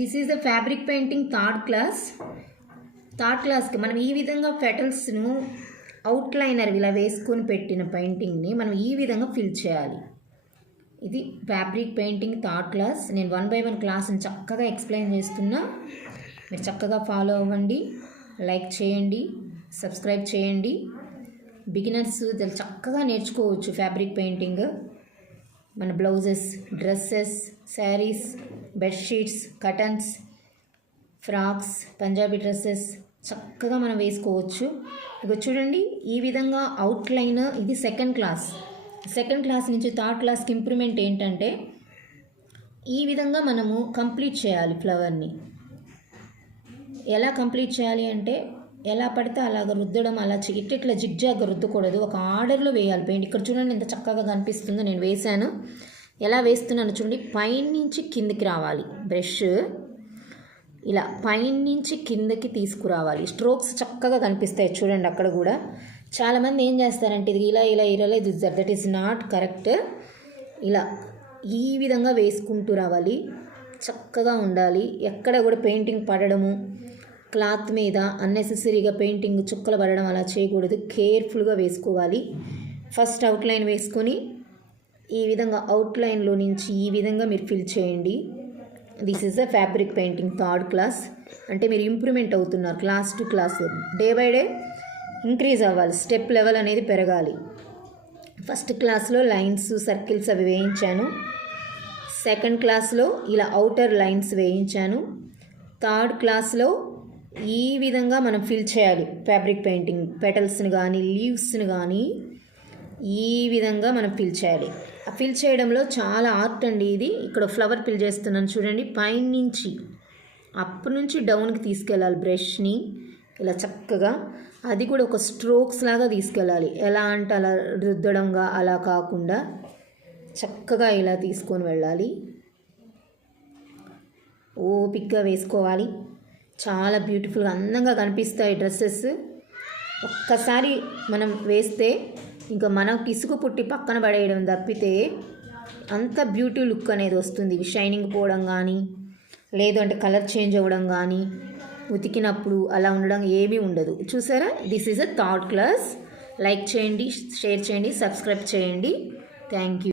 This is the fabric painting third క్లాస్కి మనం ఈ విధంగా పెటల్స్ను అవుట్లైనర్ ఇలా వేసుకొని పెట్టిన పెయింటింగ్ని మనం ఈ విధంగా ఫిల్ చేయాలి. ఇది ఫ్యాబ్రిక్ పెయింటింగ్ థర్డ్ క్లాస్. నేను 1 by 1 క్లాస్ని చక్కగా ఎక్స్ప్లెయిన్ చేస్తున్నా. మీరు చక్కగా ఫాలో అవ్వండి, లైక్ చేయండి, సబ్స్క్రైబ్ చేయండి. బిగినర్స్ చక్కగా నేర్చుకోవచ్చు ఫ్యాబ్రిక్ పెయింటింగ్. మన blouses, dresses, saris, bedsheets, curtains, frocks, Punjabi dresses చక్కగా మనం వేసుకోవచ్చు. ఇక చూడండి, ఈ విధంగా అవుట్లైన్. ఇది సెకండ్ క్లాస్ నుంచి థర్డ్ క్లాస్కి ఇంప్రూవ్మెంట్ ఏంటంటే ఈ విధంగా మనము కంప్లీట్ చేయాలి. ఫ్లవర్ని ఎలా కంప్లీట్ చేయాలి అంటే ఎలా పడితే అలాగ రుద్దడం, అలా ఇట్లా జిగ్జాగ్గా రుద్దకూడదు. ఒక ఆర్డర్లో వేయాలి పెయింట్. ఇక్కడ చూడండి ఎంత చక్కగా కనిపిస్తుందో. నేను వేశాను. ఎలా వేస్తున్నాను చూడండి. పైనుంచి కిందికి రావాలి. బ్రష్ ఇలా పైనుంచి కిందకి తీసుకురావాలి. స్ట్రోక్స్ చక్కగా కనిపిస్తాయి చూడండి. అక్కడ కూడా చాలామంది ఏం చేస్తారంటే ఇది ఇలా దట్ ఈస్ నాట్ కరెక్ట్. ఇలా ఈ విధంగా వేసుకుంటూ రావాలి. చక్కగా ఉండాలి. ఎక్కడ కూడా పెయింటింగ్ పడడము, క్లాత్ మీద అన్నెసెసరీగా పెయింటింగ్ చుక్కలు పడడం అలా చేయకూడదు. కేర్ఫుల్గా వేసుకోవాలి. ఫస్ట్ అవుట్లైన్ వేసుకొని ఈ విధంగా అవుట్లైన్లో నుంచి ఈ విధంగా మీరు ఫిల్ చేయండి. This is the fabric painting third class. అంటే మీరు ఇంప్రూవ్మెంట్ అవుతున్నారు. Class to class day by day increase అవ్వాలి. స్టెప్ లెవెల్ అనేది పెరగాలి. ఫస్ట్ క్లాస్లో లైన్స్, సర్కిల్స్ అవి వేయించాను. సెకండ్ క్లాస్లో ఇలా అవుటర్ లైన్స్ వేయించాను. థర్డ్ క్లాస్లో ఈ విధంగా మనం ఫిల్ చేయాలి. ఫ్యాబ్రిక్ పెయింటింగ్ పెటల్స్ని కానీ లీవ్స్ని కానీ ఈ విధంగా మనం ఫిల్ చేయాలి. ఆ ఫిల్ చేయడంలో చాలా ఆర్ట్ అండి ఇది. ఇక్కడ ఫ్లవర్ ఫిల్ చేస్తున్నాను చూడండి. పైనుంచి అప్ నుంచి డౌన్కి తీసుకెళ్ళాలి బ్రష్ని ఇలా చక్కగా. అది కూడా ఒక స్ట్రోక్స్ లాగా తీసుకెళ్ళాలి. ఎలా అంటే అలా రుద్దడంగా అలా కాకుండా చక్కగా ఇలా తీసుకొని వెళ్ళాలి. ఓపిక్గా వేసుకోవాలి. చాలా బ్యూటిఫుల్గా అందంగా కనిపిస్తాయి డ్రెస్సెస్. ఒక్కసారి మనం వేస్తే ఇంకా మనకు ఇసుకు పుట్టి పక్కన పడేయడం తప్పితే అంత బ్యూటీ లుక్ అనేది వస్తుంది. షైనింగ్ పోవడం కానీ లేదు అంటే కలర్ చేంజ్ అవ్వడం కానీ ఉతికినప్పుడు అలా ఉండడం ఏమీ ఉండదు. చూసారా? This is a third class. Like చేయండి, షేర్ చేయండి, సబ్స్క్రైబ్ చేయండి. Thank you.